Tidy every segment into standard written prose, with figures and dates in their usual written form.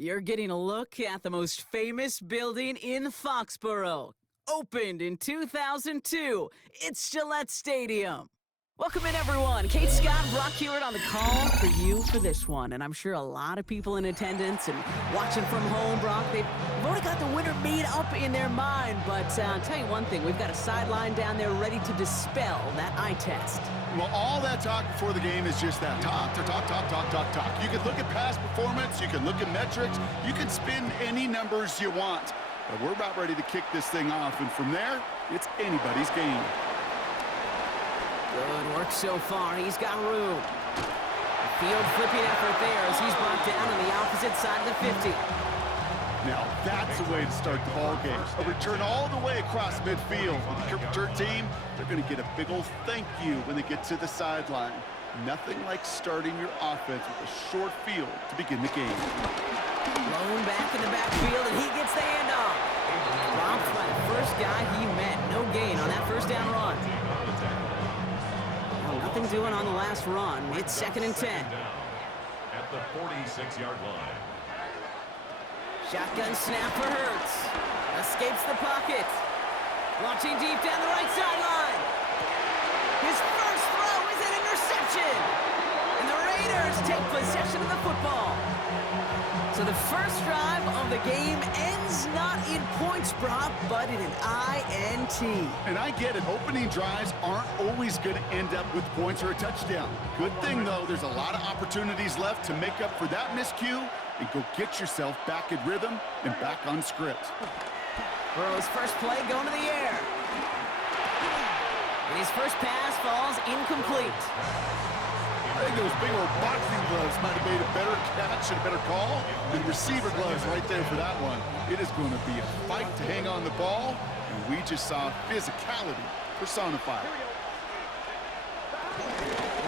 You're getting a look at the most famous building in Foxborough. Opened in 2002, it's Gillette Stadium. Welcome in, everyone. Kate Scott, Brock Hewitt on the call for you for this one. And I'm sure a lot of people in attendance and watching from home, Brock, they've already got the winner made up in their mind. But I'll tell you one thing, we've got a sideline down there ready to dispel that eye test. Well, all that talk before the game is just that. Talk. You can look at past performance, you can look at metrics, you can spin any numbers you want. But we're about ready to kick this thing off, and from there, it's anybody's game. Good work so far. He's got room. A field flipping effort there as he's brought down on the opposite side of the 50. Now, that's a way to start the ball game. A return all the way across midfield. The kick return team, they're going to get a big old thank you when they get to the sideline. Nothing like starting your offense with a short field to begin the game. Blown back in the backfield, and he gets the handoff. Romped by the first guy he met. No gain on that first down run. Well, nothing doing on the last run. It's 2nd and 10. At the 46-yard line. Shotgun snap for Hurts. Escapes the pocket. Launching deep down the right sideline. His first throw is an interception. And the Raiders take possession of the football. So the first drive of the game ends not in points, Brock, but in an INT. And I get it. Opening drives aren't always going to end up with points or a touchdown. Good thing, though, there's a lot of opportunities left to make up for that miscue and go get yourself back in rhythm and back on script. Burrow's first play going to the air. And his first pass falls incomplete. I think those big old boxing gloves might have made a better catch and a better call than receiver gloves right there for that one. It is going to be a fight to hang on the ball, and we just saw physicality personified.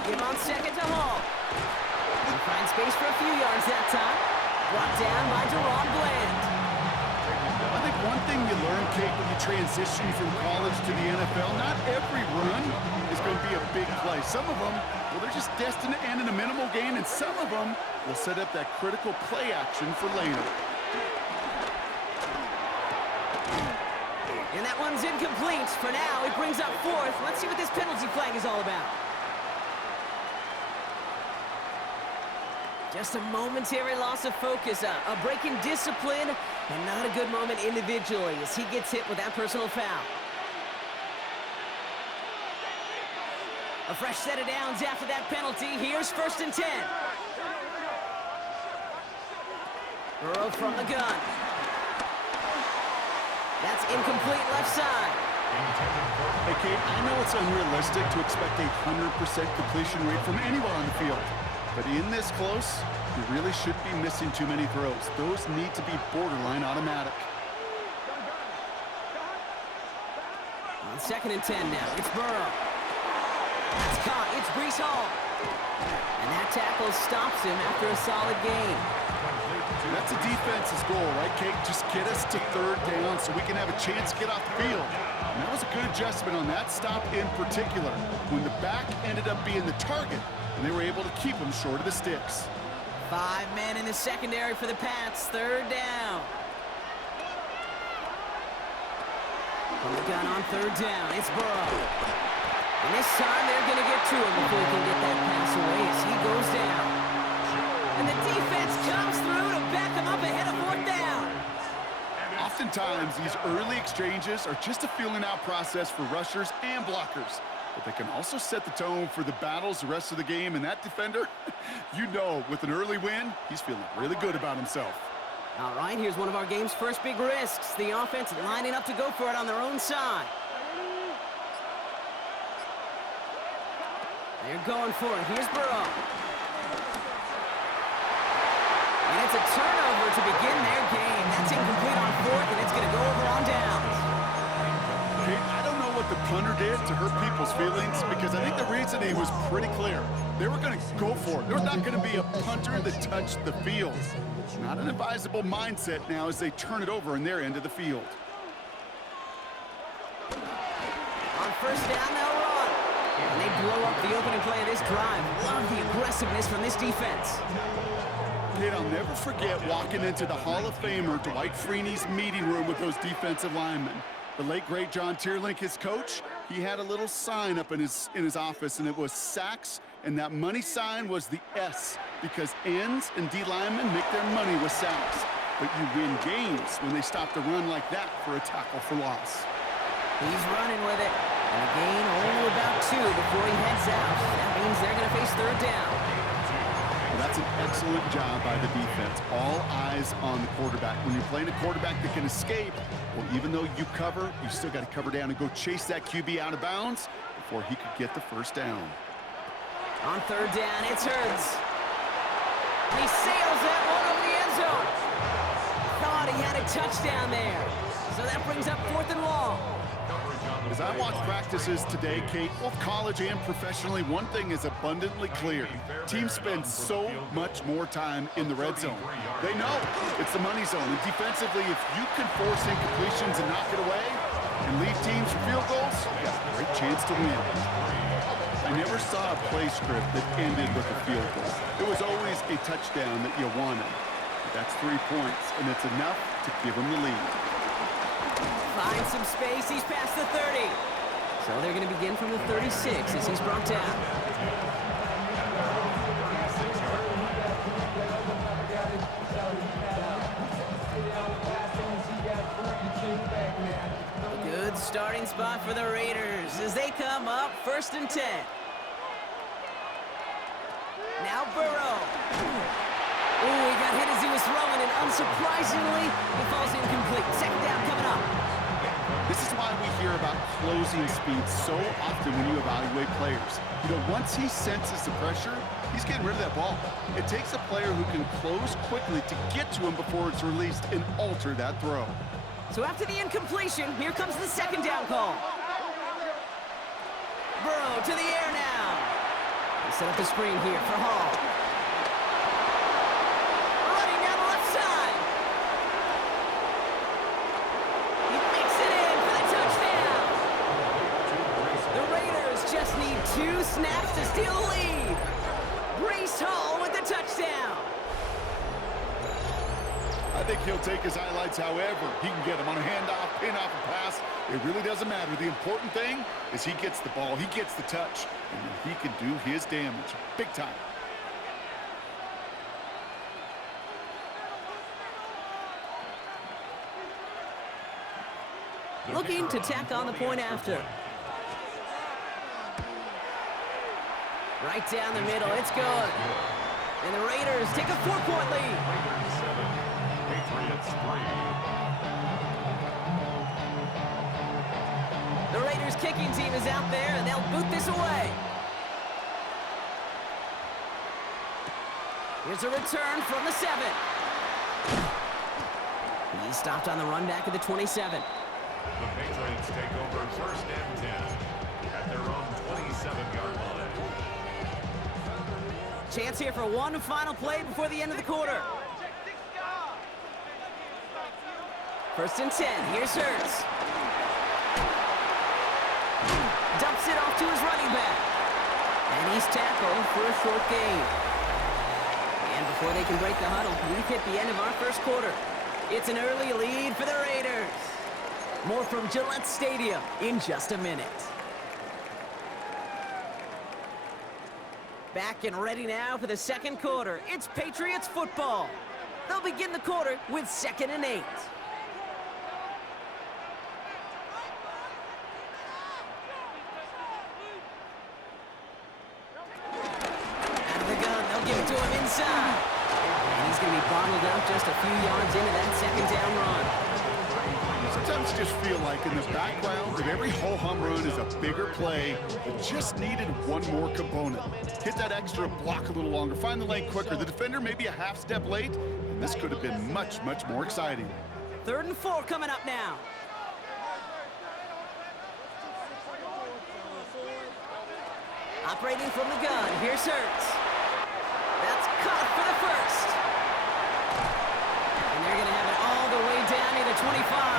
Give on second to Hall. He finds space for a few yards that time. Brought down by Deron Bland. I think one thing you learn, Kate, when you transition from college to the NFL, not every run is going to be a big play. Some of them, well, they're just destined to end in a minimal gain, and some of them will set up that critical play action for later. And that one's incomplete. For now, it brings up 4th. Let's see what this penalty flag is all about. Just a momentary loss of focus, a break in discipline, and not a good moment individually as he gets hit with that personal foul. A fresh set of downs after that penalty. Here's 1st and 10. Burrow from the gun. That's incomplete left side. Hey, Kate, I know it's unrealistic to expect a 100% completion rate from anywhere on the field. But in this close, you really shouldn't be missing too many throws. Those need to be borderline automatic. On 2nd and 10 now, it's Burrow. It's caught, it's Breece Hall. And that tackle stops him after a solid gain. That's a defense's goal, right, Kate? Just get us to 3rd down so we can have a chance to get off the field. And that was a good adjustment on that stop in particular, when the back ended up being the target, and they were able to keep him short of the sticks. 5 men in the secondary for the Pats, 3rd down. From the gun on 3rd down, it's Burrow. And this time they're going to get to him before he can get that pass away as he goes down. And the defense comes through to back him up ahead of 4th down. Oftentimes, these early exchanges are just a feeling-out process for rushers and blockers. But they can also set the tone for the battles the rest of the game, and that defender, you know, with an early win, he's feeling really good about himself. All right, here's one of our game's first big risks. The offense lining up to go for it on their own side. They're going for it. Here's Burrow. And it's a turnover to begin their game. That's incomplete on 4th, and it's going to go over on downs. I don't know what the punter did to hurt people's feelings, because I think the reasoning was pretty clear. They were going to go for it. There's not going to be a punter that touched the field. Not an advisable mindset now as they turn it over in their end of the field. On 1st down, they'll run. And they blow up the opening play of this drive. Love the aggressiveness from this defense. Kid, I'll never forget walking into the Hall of Famer Dwight Freeney's meeting room with those defensive linemen. The late, great John Tierlink, his coach, he had a little sign up in his office, and it was sacks, and that money sign was the S, because ends and D linemen make their money with sacks. But you win games when they stop the run like that for a tackle for loss. He's running with it. And a gain only about 2 before he heads out. That means they're going to face third down. Well, that's an excellent job by the defense. All eyes on the quarterback. When you're playing a quarterback that can escape, well, even though you cover, you still got to cover down and go chase that QB out of bounds before he could get the first down. On third down, it's Hurts. He sails that one over the end zone. Thought he had a touchdown there. So that brings up 4th and long. As I watch practices today, Kate, both college and professionally, one thing is abundantly clear. Teams spend so much more time in the red zone. They know it's the money zone. And defensively, if you can force incompletions and knock it away and leave teams for field goals, you got a great chance to win. I never saw a play script that ended with a field goal. It was always a touchdown that you wanted. That's 3 points, and it's enough to give them the lead. Finds some space. He's past the 30. So they're going to begin from the 36 as he's brought down. A good starting spot for the Raiders as they come up 1st and 10. Now Burrow. Ooh, he got hit as he was throwing, and unsurprisingly, he falls incomplete. Second down coming up. This is why we hear about closing speed so often when you evaluate players. You know, once he senses the pressure, he's getting rid of that ball. It takes a player who can close quickly to get to him before it's released and alter that throw. So after the incompletion, here comes the second down call. Burrow to the air now. They set up the screen here for Hall. Running down the left side. He makes it in for the touchdown. The Raiders just need 2 snaps to steal the lead. Breece Hall with the touchdown. I think he'll take his highlights however he can get them on a handoff, pin off a pass. It really doesn't matter. The important thing is he gets the ball, he gets the touch, and he can do his damage big time. Looking to tack on the point after. Right down the middle, it's good. And the Raiders take a 4-point lead. Patriots 3. The Raiders kicking team is out there, and they'll boot this away. Here's a return from the 7. He's stopped on the run back at the 27. The Patriots take over 1st and 10 at their own 27-yard line. Chance here for one final play before the end of the quarter. 1st and 10. Here's Hurts. Dumps it off to his running back. And he's tackled for a short gain. And before they can break the huddle, we've hit the end of our first quarter. It's an early lead for the Raiders. More from Gillette Stadium in just a minute. Back and ready now for the second quarter. It's Patriots football. They'll begin the quarter with 2nd and 8. Out of the gun, they'll give it to him inside. And he's going to be bottled up just a few yards into that second down run. Sometimes you just feel like in the background of every ho-hum run is a bigger play that just needed one more component. Hit that extra block a little longer, find the lane quicker. The defender maybe a half step late, and this could have been much, much more exciting. 3rd and 4 coming up now. Operating from the gun, here's Hurts. That's caught for the 1st. And they're going to have it all the way down to the 25.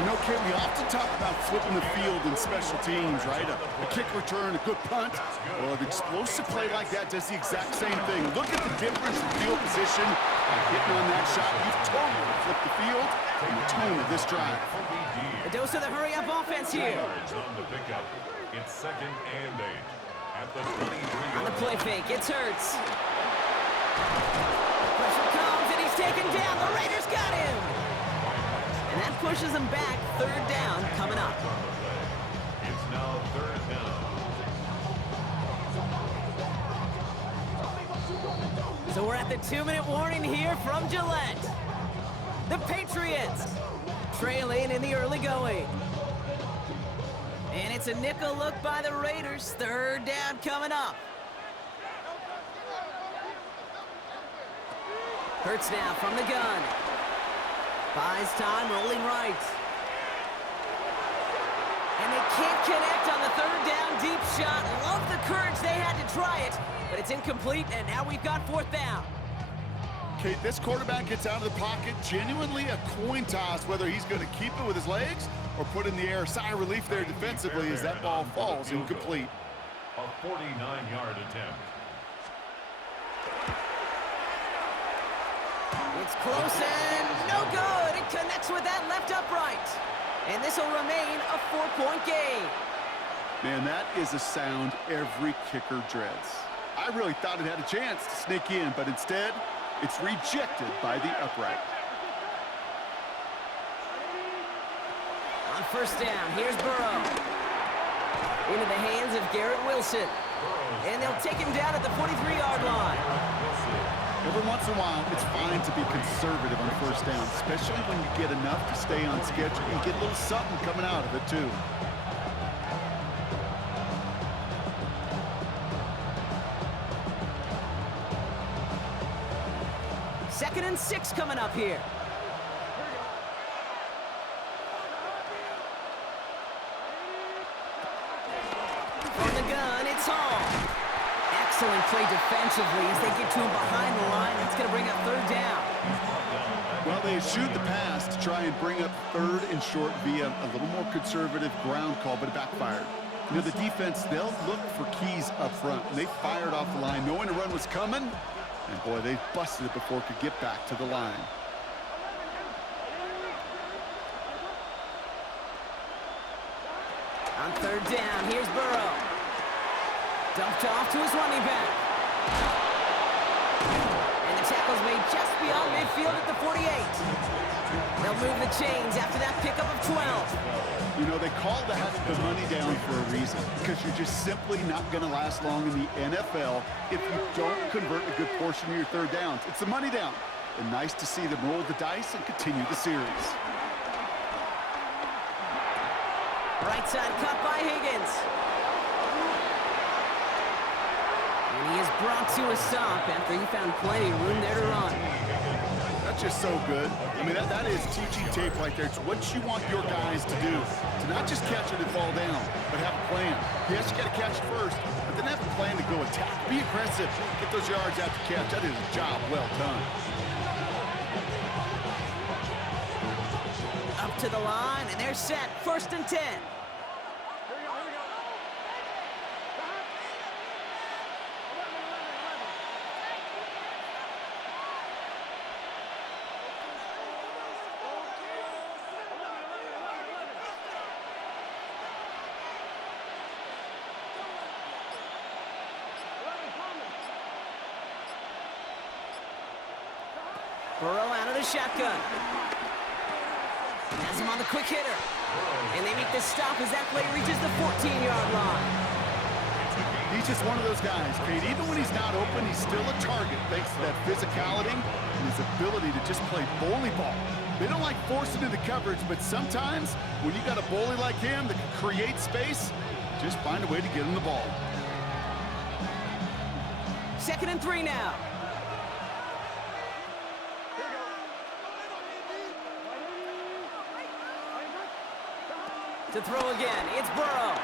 You know, Kate, we often talk about flipping the field in special teams, right? A kick return, a good punt. Well, an explosive play like that does the exact same thing. Look at the difference in field position by hitting on that shot. You've totally flipped the field and the tone of this drive. A dose of the hurry-up offense here. On the pickup. It's 2nd and 8. At the 23. On the play fake, it's Hurts. Pressure comes, and he's taken down. The Raiders got him. And that pushes him back. 3rd down coming up. It's now 3rd down. So we're at the 2-minute warning here from Gillette. The Patriots trailing in the early going. And it's a nickel look by the Raiders. 3rd down coming up. Hurts now from the gun. Buys time, rolling right. And they can't connect on the 3rd down deep shot. Love the courage they had to try it, but it's incomplete, and now we've got 4th down. Kate, this quarterback gets out of the pocket, genuinely a coin toss whether he's going to keep it with his legs or put in the air. Sigh of relief there defensively as that ball falls incomplete. A 49-yard attempt. It's close and no good. It connects with that left upright. And this will remain a 4-point game. Man, that is a sound every kicker dreads. I really thought it had a chance to sneak in, but instead, it's rejected by the upright. On 1st down, here's Burrow. Into the hands of Garrett Wilson. And they'll take him down at the 43-yard line. Every once in a while, it's fine to be conservative on 1st down, especially when you get enough to stay on schedule. You get a little something coming out of it, too. Second and 6 coming up here. From the gun, it's Hall. Excellent play defensively as they get to him behind the line. That's going to bring up 3rd down. Well, they eschewed the pass to try and bring up 3rd and short via a little more conservative ground call, but it backfired. You know, the defense, they'll look for keys up front. And they fired off the line knowing the run was coming. And, boy, they busted it before it could get back to the line. On 3rd down, here's Burrow. Dumped off to his running back. And the tackle's made just beyond midfield at the 48. They'll move the chains after that pickup of 12. You know, they call that the money down for a reason, because you're just simply not going to last long in the NFL if you don't convert a good portion of your 3rd downs. It's the money down. And nice to see them roll the dice and continue the series. Right side cut by Higgins. And he is brought to a stop after he found plenty of room there to run. That's just so good. I mean, that is teaching tape right there. It's what you want your guys to do. To not just catch it and fall down, but have a plan. Yes, you got to catch it first, but then have a plan to go attack. Be aggressive. Get those yards after catch. That is a job well done. Up to the line, and they're set. 1st and 10. Burrow out of the shotgun. Has him on the quick hitter. And they make the stop as that play reaches the 14-yard line. He's just one of those guys, Kate. Even when he's not open, he's still a target thanks to that physicality and his ability to just play bully ball. They don't like forcing into coverage, but sometimes when you got a bully like him that can create space, just find a way to get him the ball. 2nd and 3 now. To throw again, it's Burrow.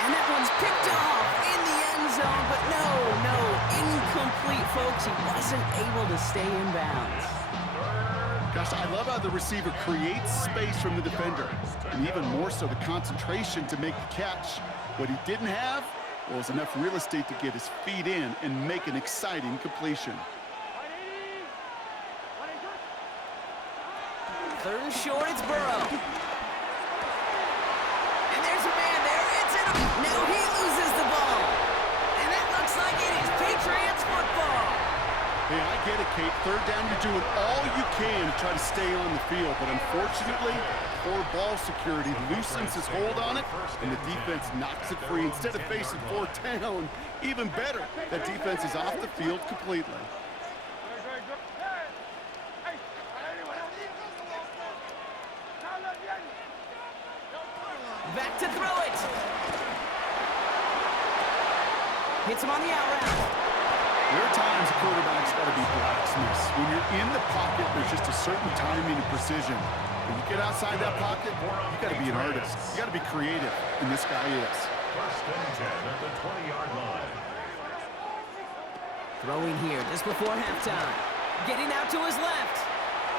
And that one's picked off in the end zone, but no, incomplete, folks. He wasn't able to stay in bounds. Gosh, I love how the receiver creates space from the defender, and even more so the concentration to make the catch. What he didn't have was enough real estate to get his feet in and make an exciting completion. Third and short, it's Burrow. And there's a man there. It's in. Now he loses the ball. And that looks like it is Patriots football. Hey, I get it, Kate. Third down, you're doing all you can to try to stay on the field. But unfortunately, poor ball security loosens his hold on it, and the defense knocks it free. Instead of facing fourth down, even better, that defense is off the field completely. Back to throw it. Hits him on the out route. There are times a quarterback's got to be blacksmiths. When you're in the pocket, there's just a certain timing and precision. When you get outside that pocket, you got to be an artist. You got to be creative, and this guy is. First and 10 at the 20-yard line. Throwing here just before halftime. Getting out to his left.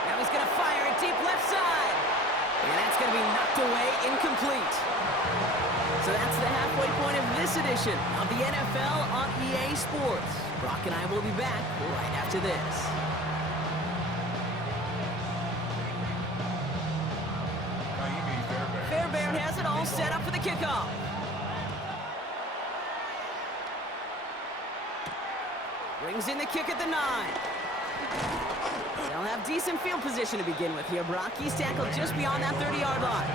Now he's going to fire it deep left side. And that's going to be knocked away, incomplete. So that's the halfway point of this edition of the NFL on EA Sports. Brock and I will be back right after this. Fairbairn has it all set up for the kickoff. Brings in the kick at the 9. They'll have decent field position to begin with here, Brock. He's tackled just beyond that 30-yard line.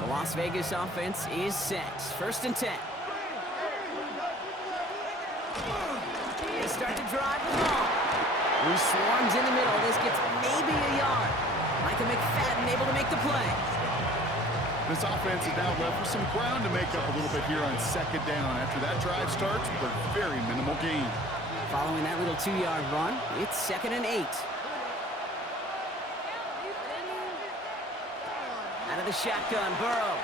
The Las Vegas offense is set. First and 10. They start to drive the ball. He swarms in the middle. This gets maybe a yard. Micah McFadden able to make the play. This offense is now left with some ground to make up a little bit here on second down after that drive starts with a very minimal gain. Following that little 2-yard run, it's 2nd and 8. Out of the shotgun, Burrow.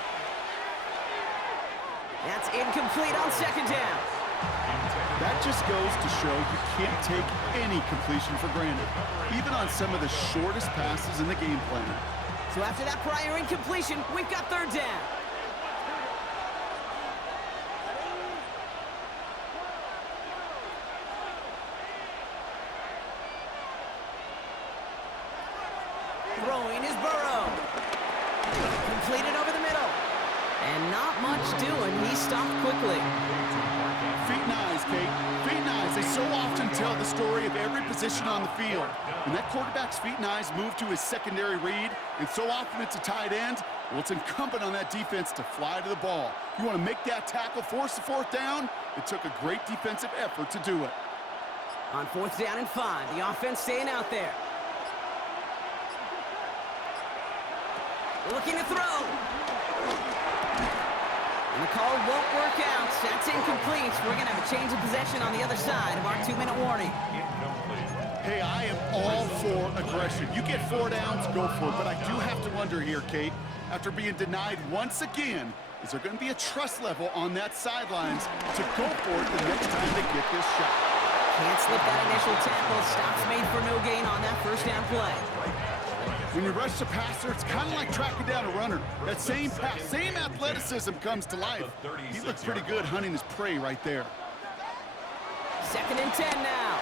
That's incomplete on second down. That just goes to show you can't take any completion for granted, even on some of the shortest passes in the game plan. So after that prior incompletion, we've got third down. Throwing is Burrow. Completed over the middle. And not much doing. He stopped quickly. Feet and eyes, Kate. Feet and eyes. They so often tell the story of every position on the field. When that quarterback's feet and eyes move to his secondary read, and so often it's a tight end, well, it's incumbent on that defense to fly to the ball. You want to make that tackle, force the fourth down? It took a great defensive effort to do it. On 4th down and 5, the offense staying out there. Looking to throw. And the call won't work out. That's incomplete. We're going to have a change of possession on the other side of our 2-minute warning. Hey, I am all for aggression. You get 4 downs, go for it. But I do have to wonder here, Kate, after being denied once again, is there going to be a trust level on that sidelines to go for it the next time they get this shot? Can't slip that initial tackle. Stops made for no gain on that first down play. When you rush the passer, it's kind of like tracking down a runner. That same pass, same athleticism comes to life. He looked pretty good hunting his prey right there. 2nd and 10 now.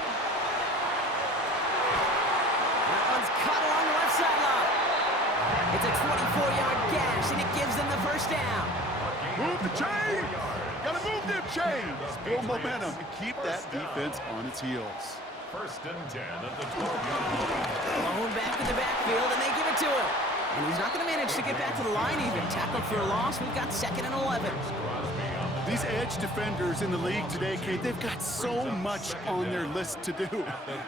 That one's caught along the left sideline. It's a 24-yard gash, and it gives them the first down. Move the chains! Gotta move them chains! Build momentum and keep that defense on its heels. First and 10 at the 12-yard line. Blown back in the backfield, and they give it to him. And he's not going to manage to get back to the line even. Tackled for a loss. We've got 2nd and 11. These edge defenders in the league today, Kate, they've got so much on their list to do.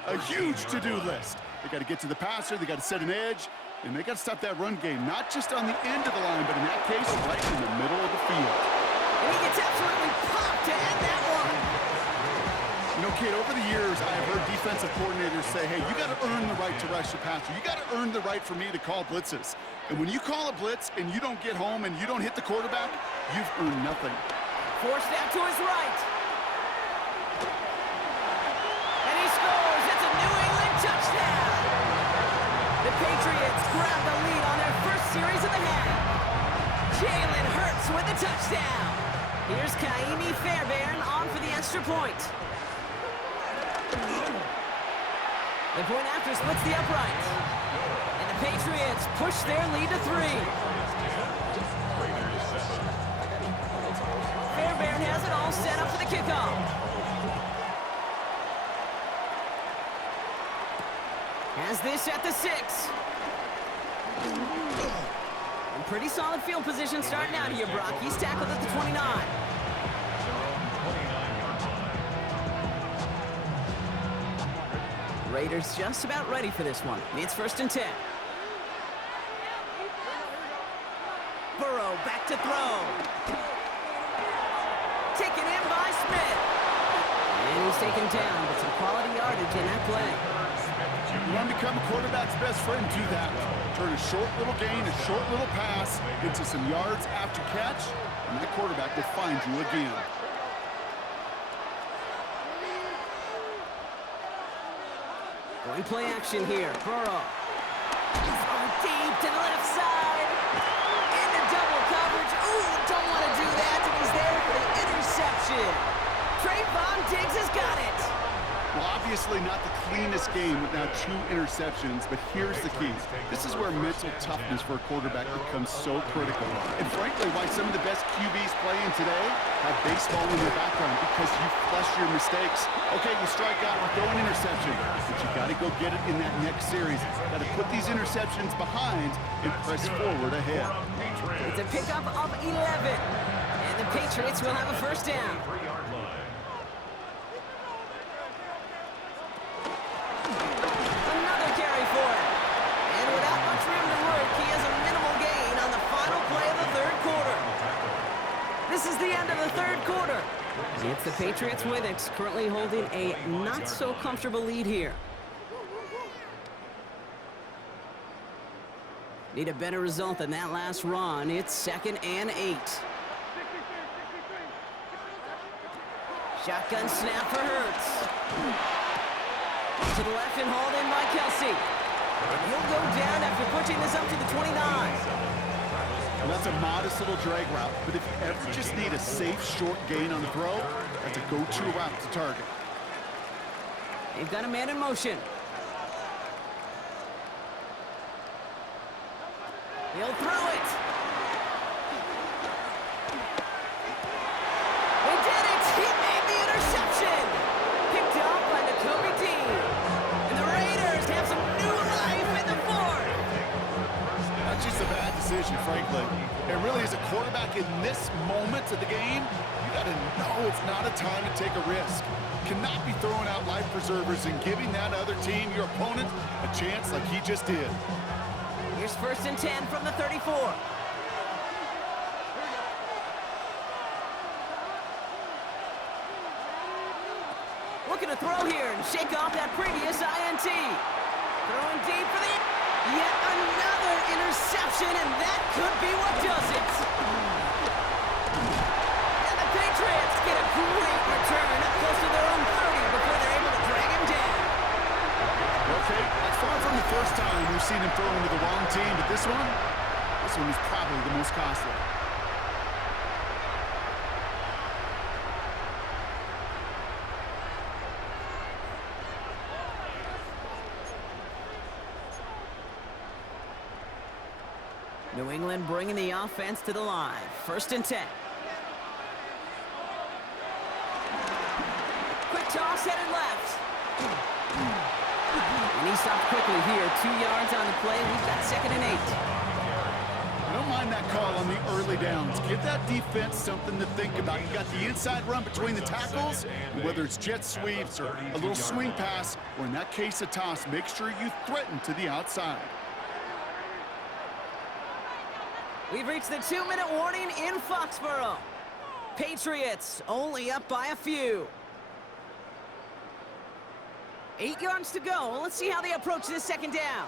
A huge to-do list. They got to get to the passer, they got to set an edge, and they got to stop that run game, not just on the end of the line, but in that case, right in the middle of the field. And he gets absolutely popped to end that one. You know, Kid, over the years, I have heard defensive coordinators say, hey, you got to earn the right to rush the passer. You got to earn the right for me to call blitzes. And when you call a blitz and you don't get home and you don't hit the quarterback, you've earned nothing. Forced out to his right. And he scores. It's a New England touchdown. The Patriots grab the lead on their first series of the half. Jalen Hurts with the touchdown. Here's Kaimi Fairbairn on for the extra point. The point after splits the upright. And the Patriots push their lead to 3. Fairbairn has it all set up for the kickoff. Has this at the 6. And pretty solid field position starting out here, Brock. He's tackled at the 29. Raiders just about ready for this one. It's 1st and 10. Burrow back to throw. Taken in by Smith. And he's taken down, but some quality yardage in that play. You want to become a quarterback's best friend, do that. Turn a short little gain, a short little pass into some yards after catch, and that quarterback will find you again. Going play action here. Burrow. Throwing deep to the left side. Into double coverage. Ooh, don't want to do that. And he's there for the interception. Trayvon Diggs has got it. Well, obviously not the cleanest game with now 2 interceptions, but here's the key. This is where mental toughness for a quarterback becomes so critical. And frankly, why some of the best QBs playing today have baseball in their background, because you flush your mistakes. Okay, you strike out, you throw an interception, but you got to go get it in that next series. Got to put these interceptions behind and press forward ahead. It's a pickup of 11. And the Patriots will have a first down. Another carry for him. And without much room to work, he has a minimal gain on the final play of the 3rd quarter. This is the end of the 3rd quarter. It's the Patriots with it, currently holding a not-so-comfortable lead here. Need a better result than that last run. It's 2nd and 8. Shotgun snap for Hurts. To the left and hauled in by Kelsey. And he'll go down after pushing this up to the 29. Well, that's a modest little drag route, but if you ever just need a safe, short gain on the throw, that's a go-to route to target. They've got a man in motion. He'll throw it. He did it. He made the interception. Picked off by Nakobe Dean. And the Raiders have some new life in the 4th. That's just a bad decision, frankly. It really is a quarterback in this moment of the game. You got to know it's not a time to take a risk. Cannot be throwing out life preservers and giving that other team, your opponent, a chance like he just did. Here's 1st and 10 from the 34. Looking to throw here and shake off that previous INT. Throwing deep for the... Yet another interception, and that could be what does it. And the Patriots get a great return up close to their own 30 before they're able to drag him down. Okay, that's far from the first time we've seen him throw into the wrong team, but this one is probably the most costly. New England bringing the offense to the line. 1st and 10. Quick toss headed left. And he stopped quickly here. 2 yards on the play. We've got 2nd and 8. I don't mind that call on the early downs. Give that defense something to think about. You got the inside run between the tackles, and whether it's jet sweeps or a little swing pass, or in that case a toss, make sure you threaten to the outside. We've reached the 2-minute warning in Foxborough. Patriots only up by a few. 8 yards to go. Let's see how they approach this second down.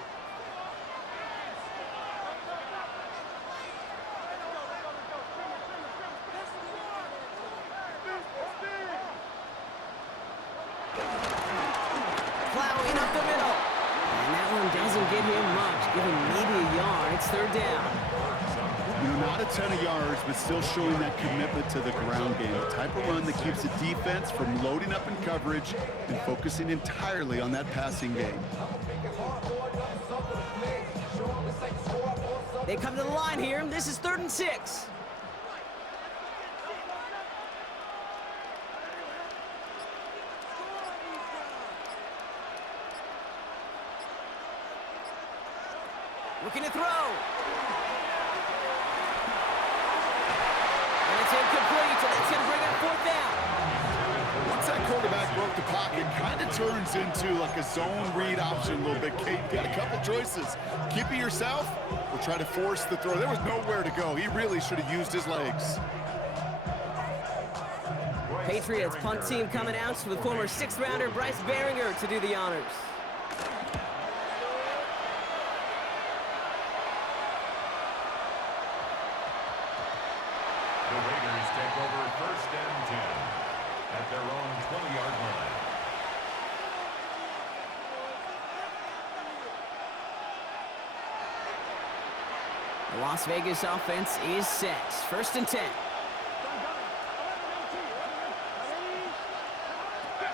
Plowing up the middle. And that one doesn't get him much. Give him maybe a yard. It's third down. You know, not a ton of yards, but still showing that commitment to the ground game. The type of run that keeps the defense from loading up in coverage and focusing entirely on that passing game. They come to the line here. This is 3rd and 6. Looking to throw. And it's incomplete, so that's going to bring up 4th down. Once that quarterback broke the pocket, kind of turns into like a zone read option a little bit. Kate, you got a couple choices. Keep it yourself or try to force the throw. There was nowhere to go. He really should have used his legs. Patriots punt team coming out with former 6th-rounder Bryce Baringer to do the honors. The Raiders take over 1st and 10 at their own 20-yard line. The Las Vegas offense is set. 1st and 10.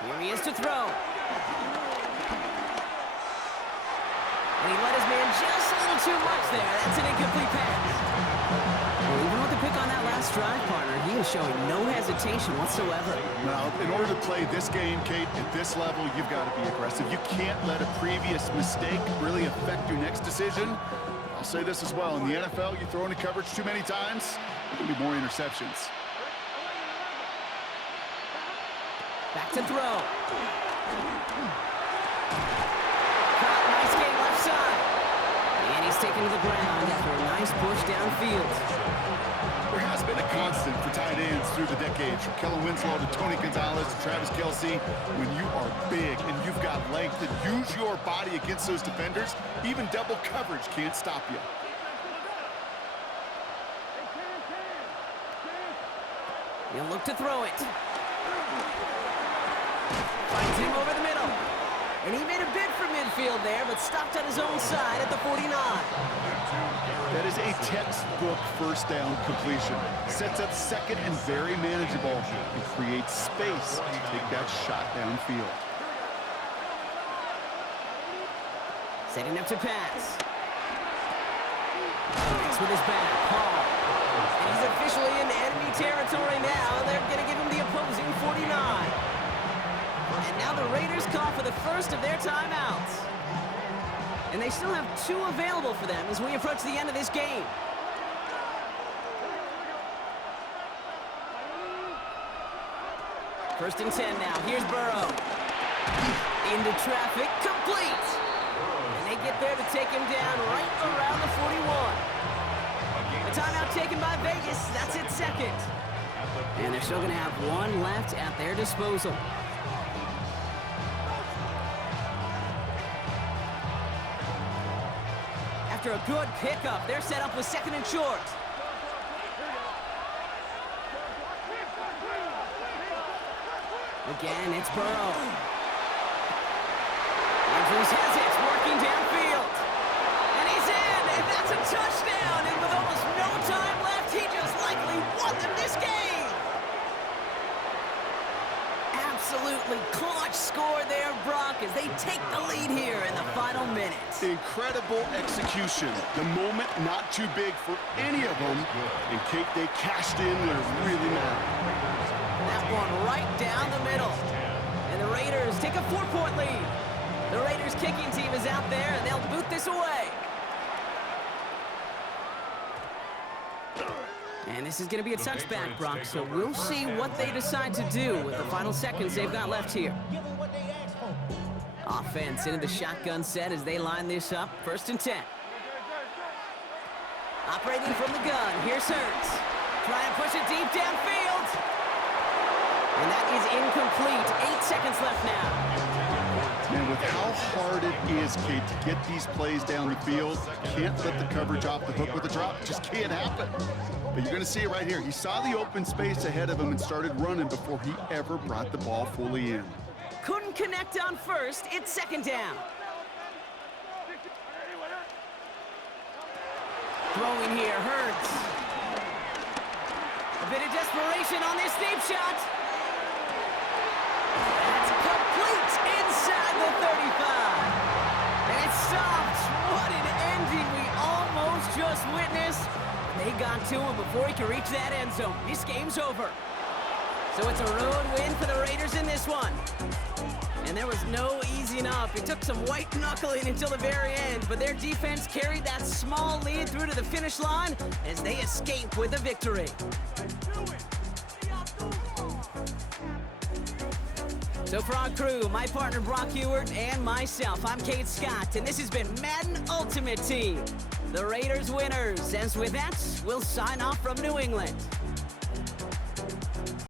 Here he is to throw. And he let his man just a little too much there. That's an incomplete pass. Well, even with the pick on that last drive, partner, he is showing no hesitation whatsoever. Now, in order to play this game, Kate, at this level, you've got to be aggressive. You can't let a previous mistake really affect your next decision. I'll say this as well. In the NFL, you throw into coverage too many times, there can be more interceptions. Back to throw. Caught, nice game left side. And he's taken to the ground after a nice push downfield. There has been a constant for tight ends through the decades, from Kellen Winslow to Tony Gonzalez to Travis Kelce. When you are big and you've got length and use your body against those defenders, even double coverage can't stop you. He'll look to throw it. Finds him over the middle. And he made a bid for midfield there, but stopped on his own side at the 49. That is a textbook 1st down completion. Sets up 2nd and very manageable and creates space to take that shot downfield. Setting up to pass. Next with his back, Hall. And he's officially in enemy territory now. They're going to give him the opposing 49. And now the Raiders call for the first of their timeouts. And they still have 2 available for them as we approach the end of this game. First and 10 now. Here's Burrow. Into traffic, complete. And they get there to take him down right around the 41. A timeout taken by Vegas. That's its 2nd. And they're still going to have 1 left at their disposal. After a good pickup, they're set up with 2nd and short. Again, it's Burrow. Andrews has it, working downfield. And he's in, and that's a touchdown. And with almost no time left, he just likely won them this game. Absolutely clutch score there, Brock, as they take the lead here in the final minutes. Incredible execution. The moment not too big for any of them. And Kate, they cashed in when it really mattered. That one right down the middle. And the Raiders take a 4-point lead. The Raiders kicking team is out there, and they'll boot this away. And this is going to be a touchback, Brock, so we'll see what they decide to do with the final seconds they've got left here. Offense into the shotgun set as they line this up. 1st and 10. Operating from the gun, here's Hurts. Trying to push it deep downfield. And that is incomplete. 8 seconds left now. And with how hard it is, Kate, to get these plays down the field, can't let the coverage off the hook with a drop. Just can't happen. But you're going to see it right here. He saw the open space ahead of him and started running before he ever brought the ball fully in. Couldn't connect on first. It's second down. Throwing here, Hurts. A bit of desperation on this deep shot. That's complete inside the 35. And it's stopped. What an ending we almost just witnessed. They got to him before he could reach that end zone. This game's over. So it's a road win for the Raiders in this one. And there was no easing up. It took some white knuckling until the very end, but their defense carried that small lead through to the finish line as they escape with a victory. So for our crew, my partner Brock Huard and myself, I'm Kate Scott, and this has been Madden Ultimate Team. The Raiders winners, as with that, we'll sign off from New England.